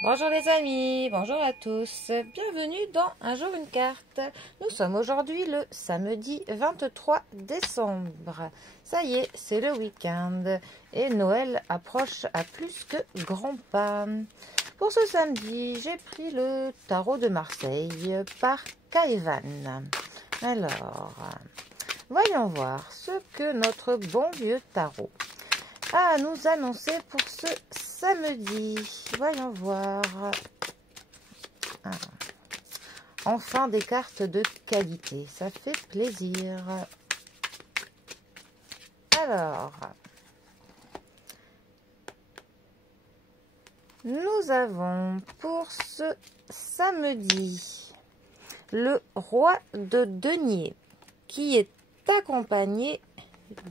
Bonjour les amis, bonjour à tous, bienvenue dans Un jour une carte. Nous sommes aujourd'hui le samedi 23 décembre. Ça y est, c'est le week-end et Noël approche à plus que grands pas. Pour ce samedi, j'ai pris le tarot de Marseille par Caïvan. Alors, voyons voir ce que notre bon vieux tarot a à nous annoncer pour ce samedi. Voyons voir. Ah. Enfin des cartes de qualité, ça fait plaisir. Alors, nous avons pour ce samedi le roi de denier qui est accompagné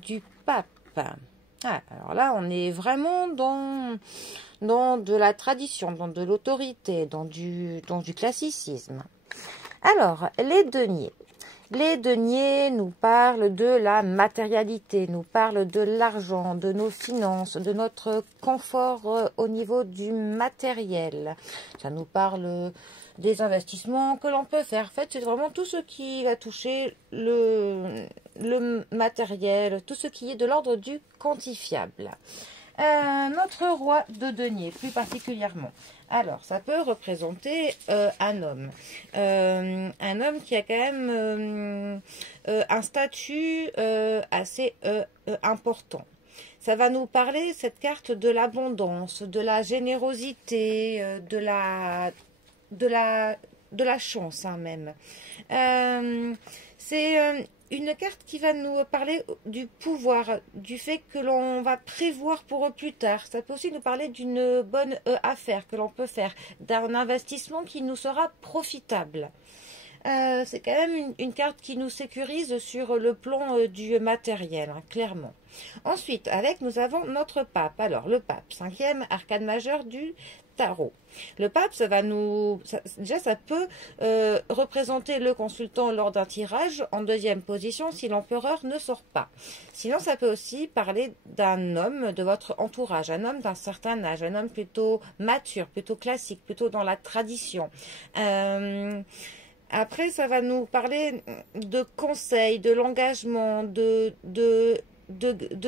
du pape. Ah, alors là, on est vraiment dans de la tradition, dans de l'autorité, dans du classicisme. Alors, les deniers. Les deniers nous parlent de la matérialité, nous parlent de l'argent, de nos finances, de notre confort au niveau du matériel. Ça nous parle des investissements que l'on peut faire. En fait, c'est vraiment tout ce qui va toucher le matériel, tout ce qui est de l'ordre du quantifiable. Notre roi de denier, plus particulièrement. Alors, ça peut représenter un homme. Un homme qui a quand même un statut assez important. Ça va nous parler, cette carte, de l'abondance, de la générosité, de la chance, hein, même. C'est une carte qui va nous parler du pouvoir, du fait que l'on va prévoir pour plus tard. Ça peut aussi nous parler d'une bonne affaire que l'on peut faire, d'un investissement qui nous sera profitable. C'est quand même une carte qui nous sécurise sur le plan du matériel, hein, clairement. Ensuite, nous avons notre pape. Alors, le pape, 5e arcane majeur du tarot. Le pape, ça peut représenter le consultant lors d'un tirage en deuxième position si l'empereur ne sort pas. Sinon, ça peut aussi parler d'un homme de votre entourage, un homme d'un certain âge, un homme plutôt mature, plutôt classique, plutôt dans la tradition. Après, ça va nous parler de conseils, de l'engagement, de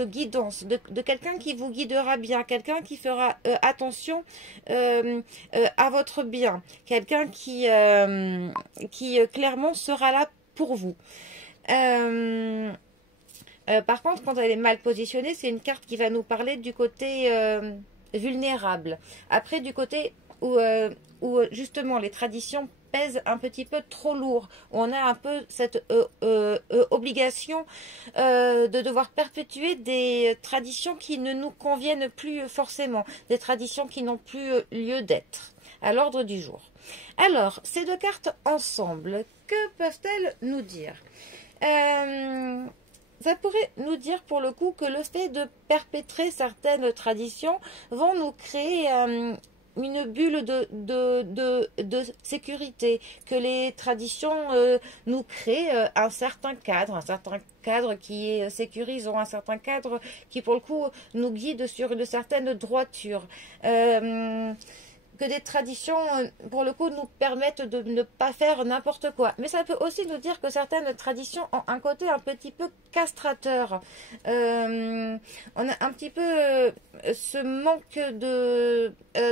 guidance, de quelqu'un qui vous guidera bien, quelqu'un qui fera attention à votre bien, quelqu'un qui clairement sera là pour vous. Par contre, quand elle est mal positionnée, c'est une carte qui va nous parler du côté vulnérable. Après, du côté où justement les traditions pèse un petit peu trop lourd, où on a un peu cette obligation de devoir perpétuer des traditions qui ne nous conviennent plus forcément, des traditions qui n'ont plus lieu d'être à l'ordre du jour. Alors, ces deux cartes ensemble, que peuvent-elles nous dire? Ça pourrait nous dire pour le coup que le fait de perpétrer certaines traditions vont nous créer une bulle de sécurité, que les traditions nous créent un certain cadre qui est sécurisant, un certain cadre qui pour le coup nous guide sur une certaine droiture. Que des traditions, pour le coup, nous permettent de ne pas faire n'importe quoi. Mais ça peut aussi nous dire que certaines traditions ont un côté un petit peu castrateur. On a un petit peu ce manque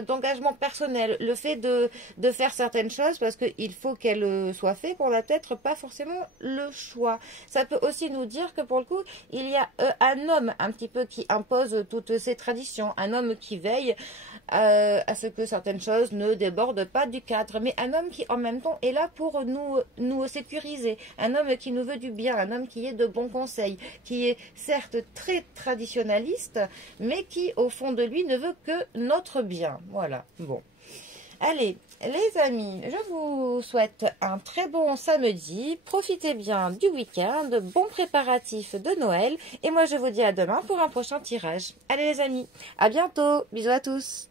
d'engagement personnel, le fait de faire certaines choses parce qu'il faut qu'elles soient faites, qu'on n'a peut-être pas forcément le choix. Ça peut aussi nous dire que pour le coup, il y a un homme un petit peu qui impose toutes ces traditions, un homme qui veille à ce que certaines choses ne débordent pas du cadre, mais un homme qui en même temps est là pour nous sécuriser, un homme qui nous veut du bien, un homme qui est de bons conseils, qui est certes très traditionnaliste, mais qui au fond de lui ne veut que notre bien. Voilà, bon. Allez, les amis, je vous souhaite un très bon samedi, profitez bien du week-end, bons préparatifs de Noël, et moi je vous dis à demain pour un prochain tirage. Allez les amis, à bientôt, bisous à tous.